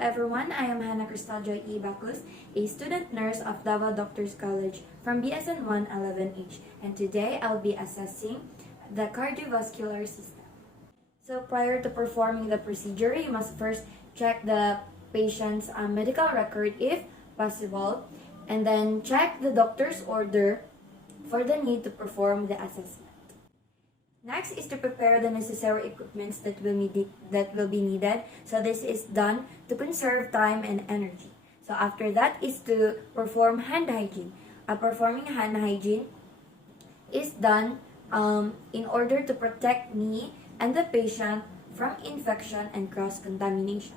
everyone, I am Hannah Cristal Joy E. Bacus, a student nurse of Davao Doctors College from BSN 111H, and today I'll be assessing the cardiovascular system. So prior to performing the procedure, you must first check the patient's medical record if possible, and then check the doctor's order for the need to perform the assessment. Next is to prepare the necessary equipments that will be needed. So this is done to conserve time and energy. So after that is to perform hand hygiene. Performing hand hygiene is done in order to protect me and the patient from infection and cross-contamination.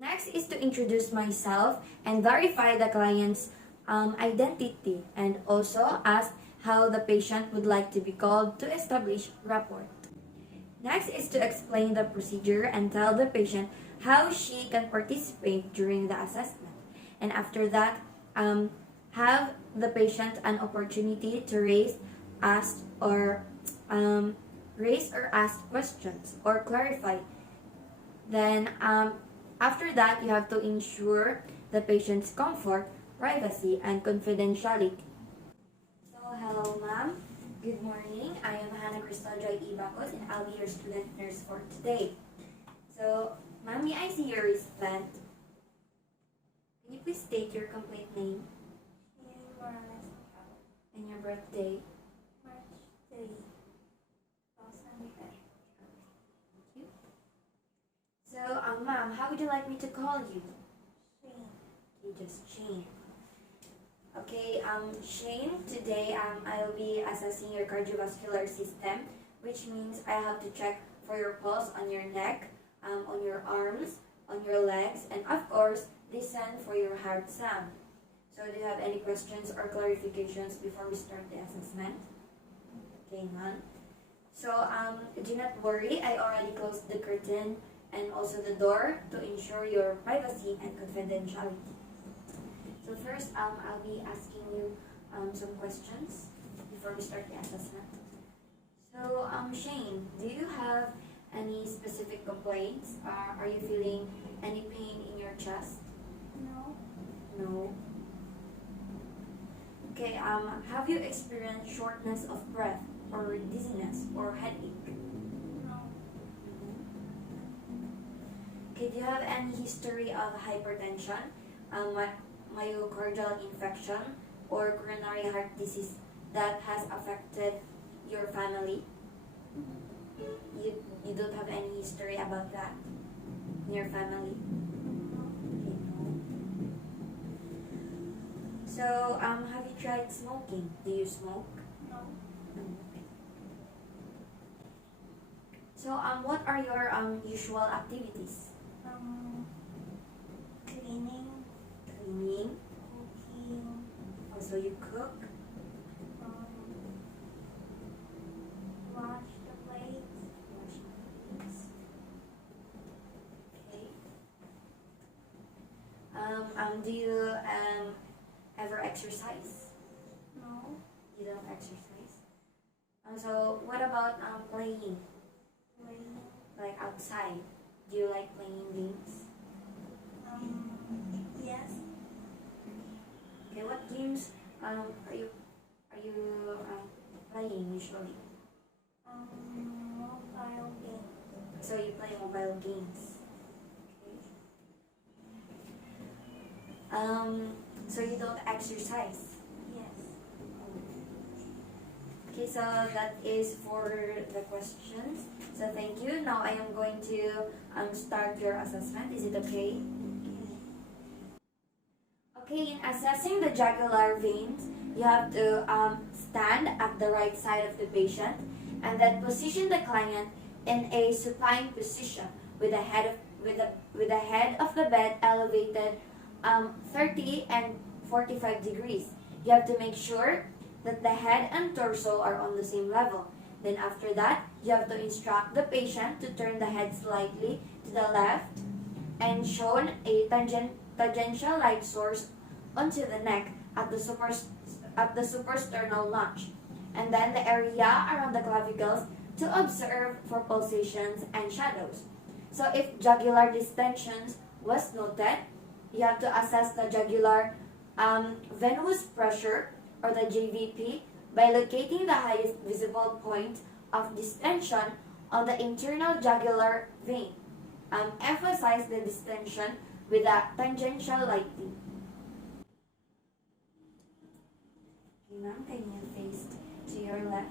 Next is to introduce myself and verify the client's identity, and also ask how the patient would like to be called to establish rapport. Next is to explain the procedure and tell the patient how she can participate during the assessment. And after that, have the patient an opportunity to raise or ask questions or clarify. Then after that, you have to ensure the patient's comfort, privacy, and confidentiality. So, hello ma'am. Good morning. I am Hannah Cristal Joy E. Bacus, and I'll be your student nurse for today. So, ma'am, may I see your wristband? Can you please state your complete name? And your birthday? March 3, 2005. So, ma'am, how would you like me to call you? Shane. You just Shane. Okay, Shane, today I'll be assessing your cardiovascular system, which means I have to check for your pulse on your neck, on your arms, on your legs, and of course, listen for your heart sound. So, do you have any questions or clarifications before we start the assessment? Okay, none. So, do not worry, I already closed the curtain and also the door to ensure your privacy and confidentiality. So first, I'll be asking you some questions before we start the assessment. So, Shane, do you have any specific complaints? Are you feeling any pain in your chest? No. No. Okay, have you experienced shortness of breath or dizziness or headache? No. Okay, do you have any history of hypertension, myocardial infection, or coronary heart disease that has affected your family? You don't have any history about that in your family? Okay, no. So, have you tried smoking? Do you smoke? No. No. So, what are your usual activities? Cleaning, Cleaning. cooking, Also, you cook. wash the plates. Wash plates. Okay. Do you ever exercise? No. You don't exercise. So, what about playing? Playing. Like outside? Do you like playing games? Yes. Okay, what games are you playing usually? Mobile game. So you play mobile games. Okay. So you don't exercise. Yes. Okay, so that is for the questions. So thank you. Now I am going to start your assessment. Is it okay? Okay, in assessing the jugular veins, you have to stand at the right side of the patient, and then position the client in a supine position with the head of the bed elevated 30 and 45 degrees. You have to make sure that the head and torso are on the same level. Then after that, you have to instruct the patient to turn the head slightly to the left and shone a tangential light source onto the neck at the suprasternal notch, and then the area around the clavicles to observe for pulsations and shadows. So if jugular distensions was noted, you have to assess the jugular venous pressure, or the JVP, by locating the highest visible point of distension on the internal jugular vein. Emphasize the distension with a tangential lighting. Okay, ma'am, can you face to your left?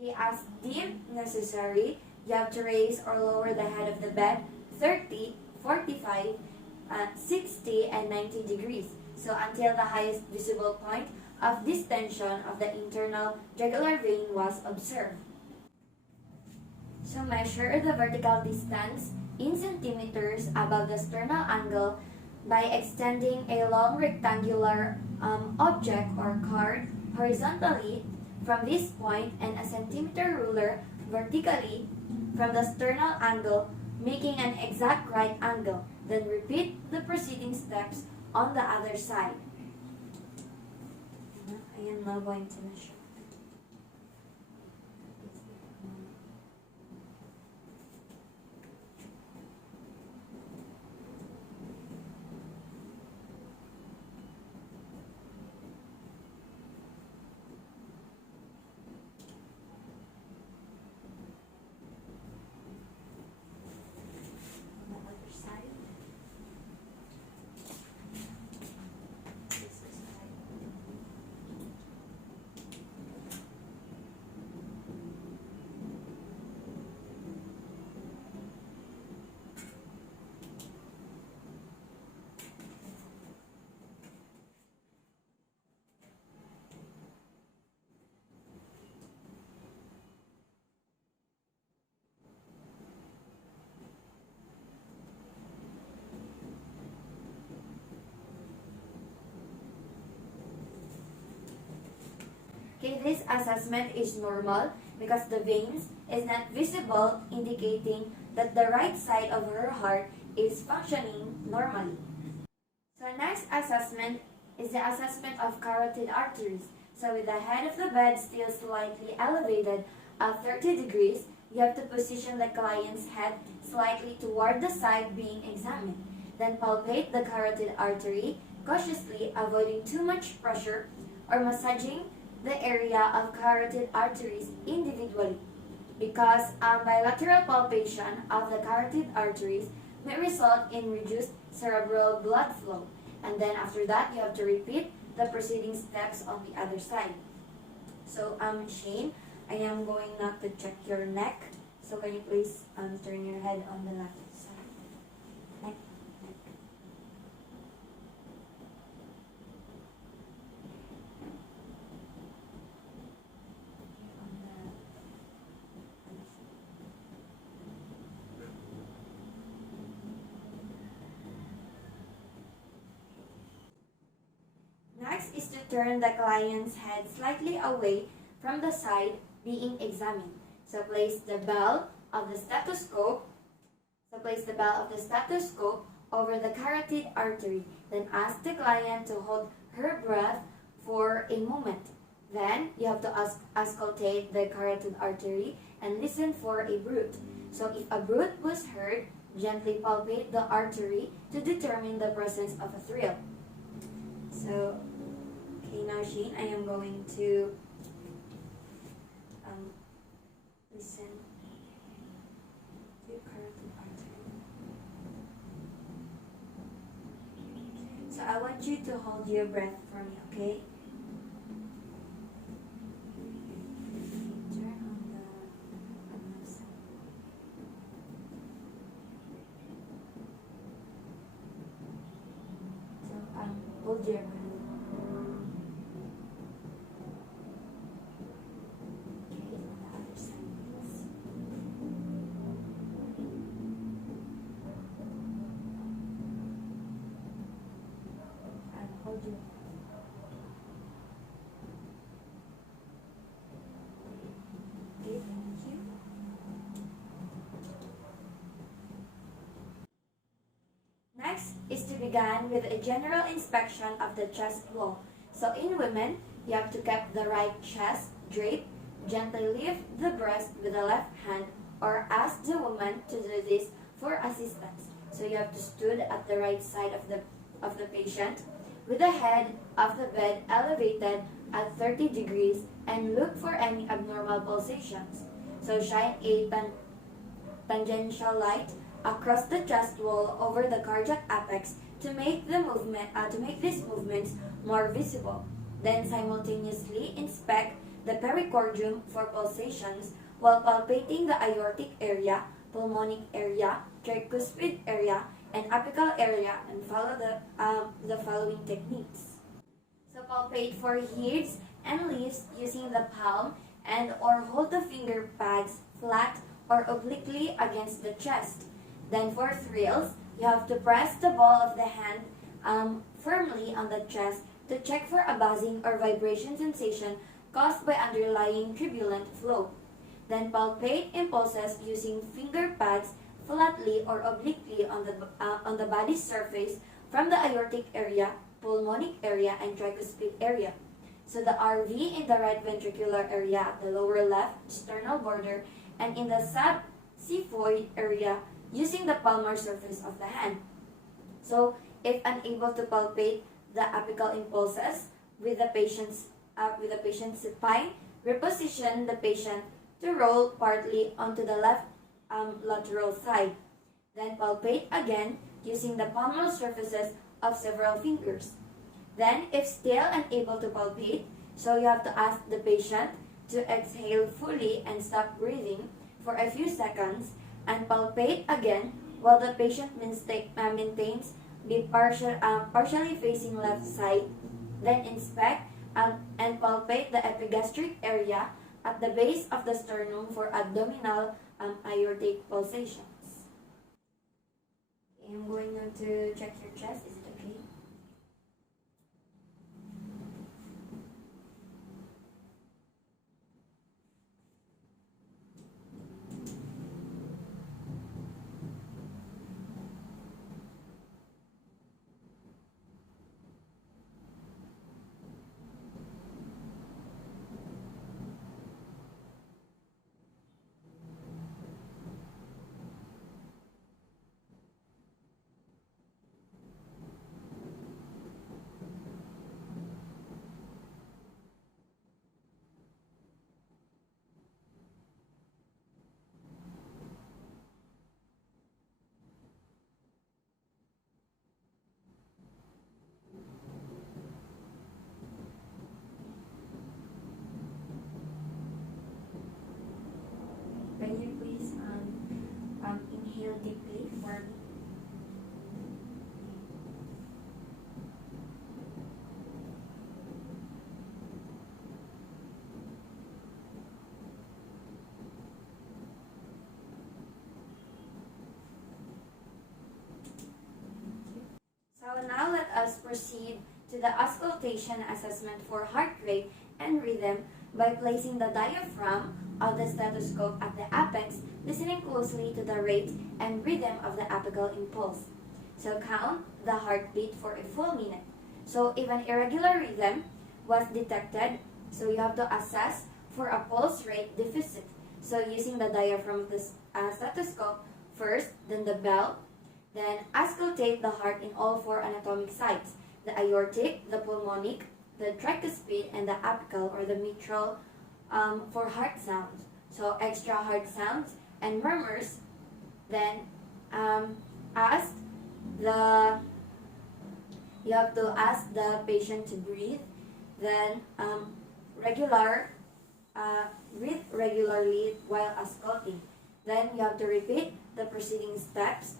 Okay, as deemed necessary, you have to raise or lower the head of the bed 30, 45, 60, and 90 degrees. So until the highest visible point of distension of the internal jugular vein was observed. So measure the vertical distance in centimeters above the sternal angle by extending a long rectangular object or card horizontally from this point and a centimeter ruler vertically from the sternal angle, making an exact right angle. Then repeat the preceding steps on the other side. I am now going to measure. Okay, this assessment is normal because the veins is not visible, indicating that the right side of her heart is functioning normally. So next assessment is the assessment of carotid arteries. So with the head of the bed still slightly elevated at 30 degrees, you have to position the client's head slightly toward the side being examined. Then palpate the carotid artery, cautiously avoiding too much pressure or massaging the area of carotid arteries individually, because bilateral palpation of the carotid arteries may result in reduced cerebral blood flow. And then after that, you have to repeat the preceding steps on the other side. So Shane, I am going now to check your neck. So can you please turn your head on the left side? Neck. Next is to turn the client's head slightly away from the side being examined. So place the bell of the stethoscope. Over the carotid artery. Then ask the client to hold her breath for a moment. Then you have to auscultate the carotid artery and listen for a bruit. So if a bruit was heard, gently palpate the artery to determine the presence of a thrill. So, okay, now Shane, I am going to listen to carotid artery. So I want you to hold your breath for me, okay? Turn on the left side. So hold your breath. Hold your breath. began with a general inspection of the chest wall. So in women, you have to keep the right chest draped, gently lift the breast with the left hand, or ask the woman to do this for assistance. So you have to stood at the right side of the patient with the head of the bed elevated at 30 degrees and look for any abnormal pulsations. So shine a tangential light across the chest wall over the cardiac apex to make these movements more visible. Then simultaneously inspect the pericardium for pulsations while palpating the aortic area, pulmonic area, tricuspid area, and apical area, and follow the following techniques. So palpate for heaves and lifts using the palm and or hold the finger pads flat or obliquely against the chest. Then for thrills, you have to press the ball of the hand firmly on the chest to check for a buzzing or vibration sensation caused by underlying turbulent flow. Then palpate impulses using finger pads flatly or obliquely on the body's surface from the aortic area, pulmonic area, and tricuspid area. So the RV in the right ventricular area at the lower left sternal border and in the subxiphoid area using the palmar surface of the hand. So if unable to palpate the apical impulses with the patient's spine, reposition the patient to roll partly onto the left lateral side. Then palpate again using the palmar surfaces of several fingers. Then, if still unable to palpate, so you have to ask the patient to exhale fully and stop breathing for a few seconds and palpate again while the patient maintains the partially facing left side. Then inspect and palpate the epigastric area at the base of the sternum for abdominal aortic pulsations. I'm going now to check your chest. Is it okay? Can you please inhale deeply for me? So now let us proceed to the auscultation assessment for heart rate and rhythm by placing the diaphragm of the stethoscope at the apex, listening closely to the rate and rhythm of the apical impulse. So count the heartbeat for a full minute. So if an irregular rhythm was detected, so you have to assess for a pulse rate deficit. So using the diaphragm of the stethoscope first, then the bell, then auscultate the heart in all four anatomic sites: the aortic, the pulmonic, the tricuspid, and the apical or the mitral for heart sounds. So extra heart sounds and murmurs. Then you have to ask the patient to breathe. Then breathe regularly while ausculting. Then you have to repeat the preceding steps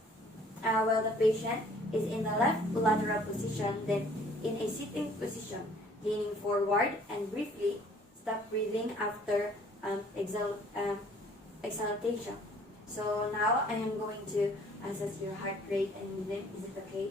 while the patient is in the left lateral position, then in a sitting position, leaning forward, and briefly stop breathing after exhalation. So now I am going to assess your heart rate and rhythm. Is it okay?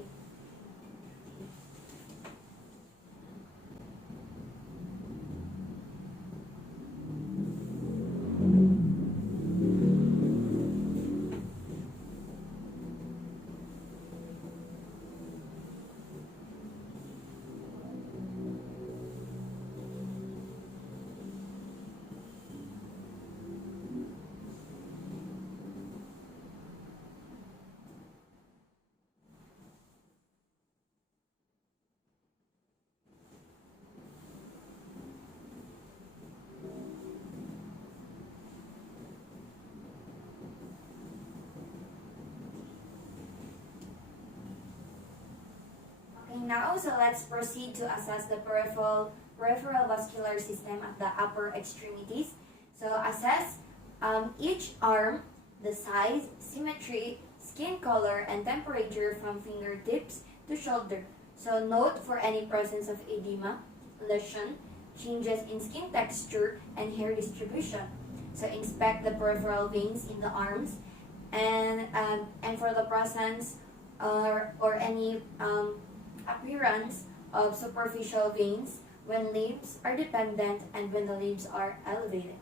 now, so let's proceed to assess the peripheral vascular system at the upper extremities. So assess each arm, the size, symmetry, skin color, and temperature from fingertips to shoulder. So note for any presence of edema, lesion, changes in skin texture, and hair distribution. So inspect the peripheral veins in the arms, and for the presence or any appearance of superficial veins when limbs are dependent and when the limbs are elevated.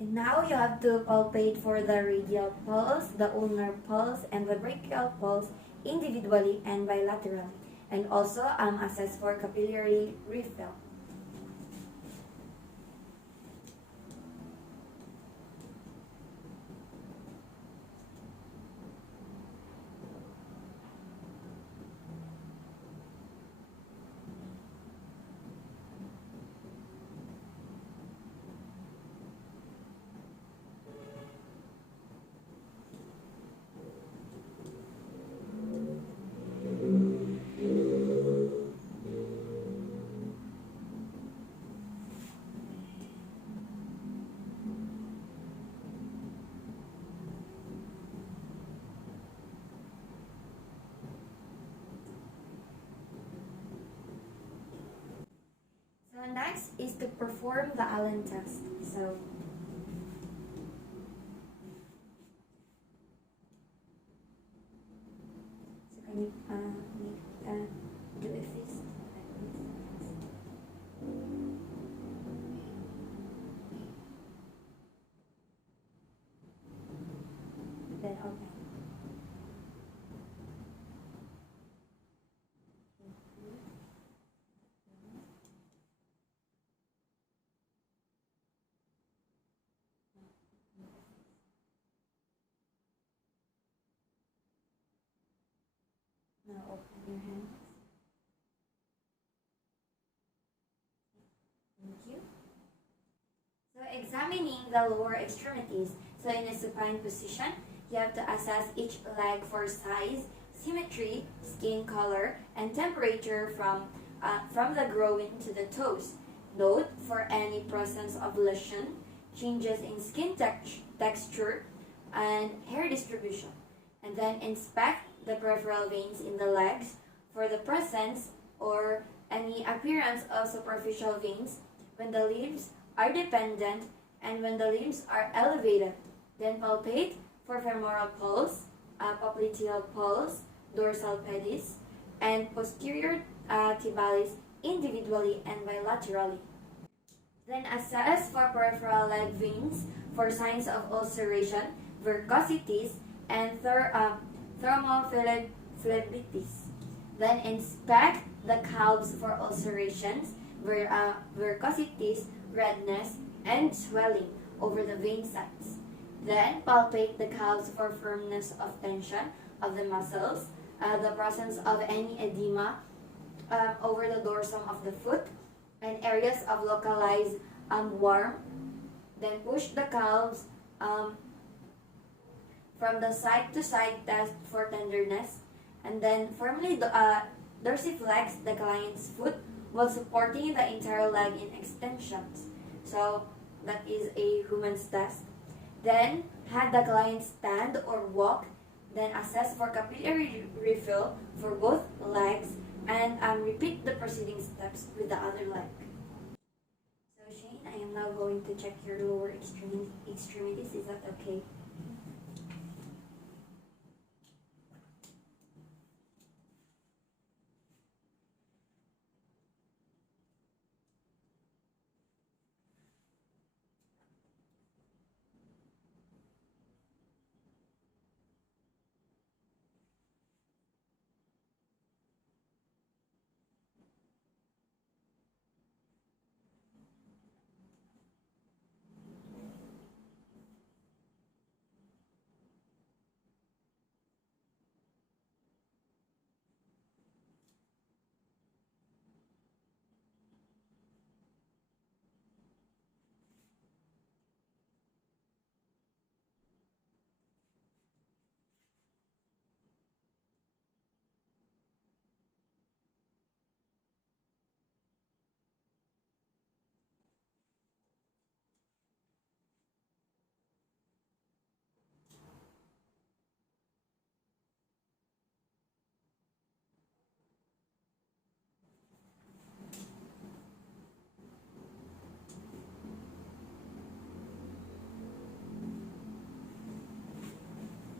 And now you have to palpate for the radial pulse, the ulnar pulse, and the brachial pulse individually and bilaterally. And also assess for capillary refill. So next is to perform the Allen test. So can you do a fist? Then open. Now open your hands. Thank you. So examining the lower extremities. So in a supine position, you have to assess each leg for size, symmetry, skin color, and temperature from the groin to the toes. Note for any presence of lesion, changes in skin texture, and hair distribution. And then inspect the peripheral veins in the legs for the presence or any appearance of superficial veins when the limbs are dependent and when the limbs are elevated. Then palpate for femoral pulse, popliteal pulse, dorsal pedis, and posterior tibialis individually and bilaterally. Then assess for peripheral leg veins for signs of ulceration, varicosities, and thermophlebitis. Then inspect the calves for ulcerations, varicosities, redness, and swelling over the vein sites. Then palpate the calves for firmness of tension of the muscles, the presence of any edema over the dorsum of the foot, and areas of localized warmth. Then push the calves from the side to side test for tenderness, and then firmly dorsiflex the client's foot while supporting the entire leg in extensions. So that is a human's test. Then have the client stand or walk Then assess for capillary refill for both legs, and repeat the preceding steps with the other leg. So Shane, I am now going to check your lower extremities. Is that okay?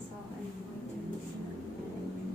So I'm going to loosen your leg.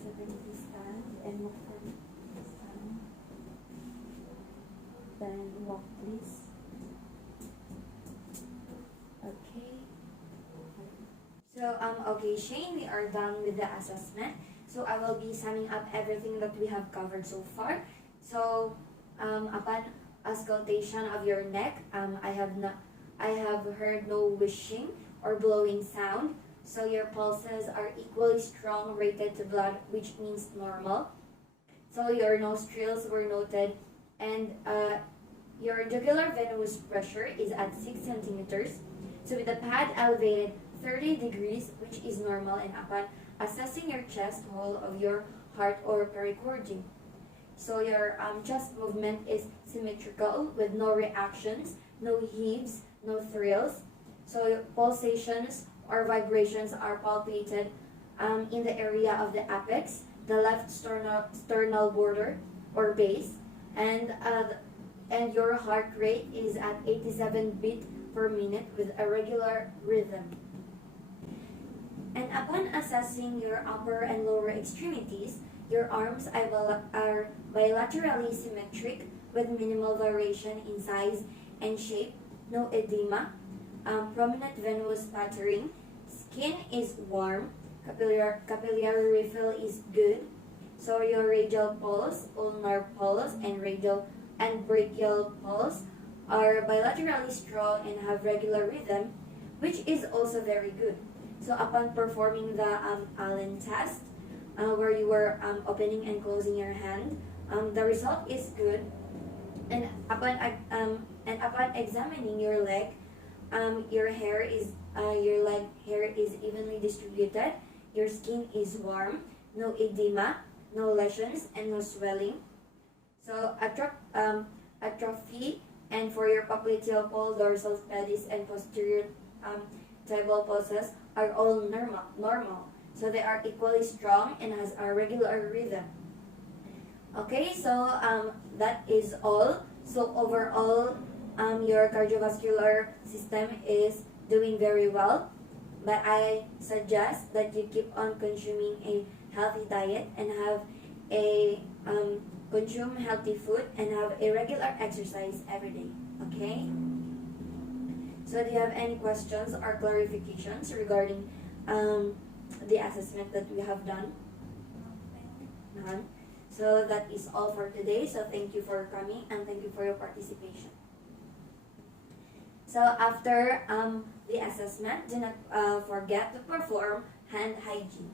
So then you stand and look for me. Stand. Then walk, please. Okay. So okay, Shane, we are done with the assessment. So I will be summing up everything that we have covered so far. So upon auscultation of your neck, I have heard no wishing or blowing sound. So your pulses are equally strong rated to blood, which means normal. So your nostrils were noted, and your jugular venous pressure is at 6 centimeters. So with the pad elevated 30 degrees, which is normal, and upon assessing your chest wall of your heart or pericardium. So your chest movement is symmetrical with no reactions, no heaves, no thrills. So your pulsations or vibrations are palpated in the area of the apex, the left sternal border or base, and your heart rate is at 87 beat per minute with a regular rhythm. And upon assessing your upper and lower extremities, your arms are bilaterally symmetric with minimal variation in size and shape, no edema, prominent venous patterning, skin is warm, capillary refill is good, so your radial pulse, ulnar pulse, and radial and brachial pulse are bilaterally strong and have regular rhythm, which is also very good. So upon performing the Allen test, where you were opening and closing your hand, the result is good. And upon examining your leg, your leg hair is evenly distributed. Your skin is warm, no edema, no lesions, and no swelling. So atrophy, and for your popliteal pole, dorsal pedis, and posterior tibal pulses are all normal. So they are equally strong and has a regular rhythm. Okay, so that is all. So overall, your cardiovascular system is doing very well. But I suggest that you keep on consuming a healthy diet and have a consume healthy food and have a regular exercise every day. Okay? So do you have any questions or clarifications regarding the assessment that we have done? None. So that is all for today. So thank you for coming and thank you for your participation. So after the assessment, do not forget to perform hand hygiene.